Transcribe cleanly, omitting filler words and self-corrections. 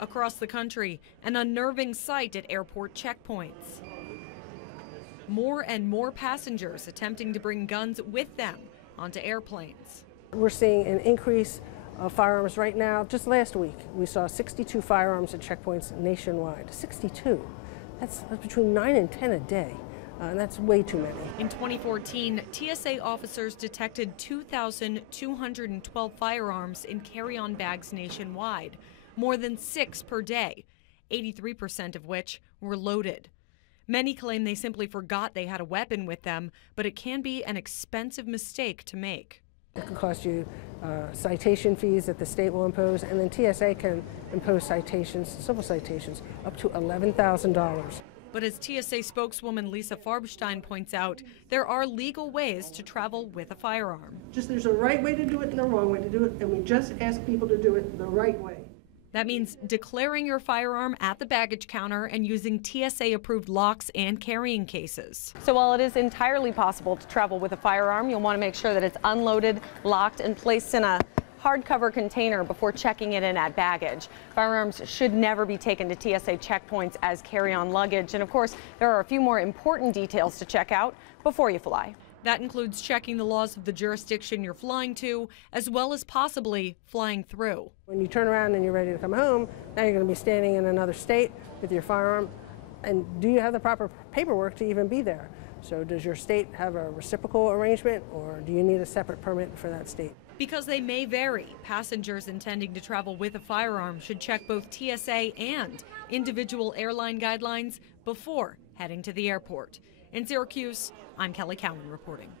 across the country, an unnerving sight at airport checkpoints. More and more passengers attempting to bring guns with them onto airplanes. We're seeing an increase of firearms right now. Just last week, we saw 62 firearms at checkpoints nationwide. 62. That's between 9 and 10 a day. And that's way too many. In 2014, TSA officers detected 2,212 firearms in carry-on bags nationwide, more than 6 per day, 83% of which were loaded. Many claim they simply forgot they had a weapon with them, but it can be an expensive mistake to make. It can cost you citation fees that the state will impose, and then TSA can impose citations, civil citations, up to $11,000. But as TSA spokeswoman Lisa Farbstein points out, there are legal ways to travel with a firearm. There's a right way to do it and a wrong way to do it, and we just ask people to do it the right way. That means declaring your firearm at the baggage counter and using TSA-approved locks and carrying cases. So while it is entirely possible to travel with a firearm, you'll want to make sure that it's unloaded, locked, and placed in a hardcover container before checking it in at baggage. Firearms should never be taken to TSA checkpoints as carry-on luggage. And of course, there are a few more important details to check out before you fly. That includes checking the laws of the jurisdiction you're flying to, as well as possibly flying through. When you turn around and you're ready to come home, now you're going to be standing in another state with your firearm. And do you have the proper paperwork to even be there? So does your state have a reciprocal arrangement, or do you need a separate permit for that state? Because they may vary, passengers intending to travel with a firearm should check both TSA and individual airline guidelines before heading to the airport. In Syracuse, I'm Kelly Cowan reporting.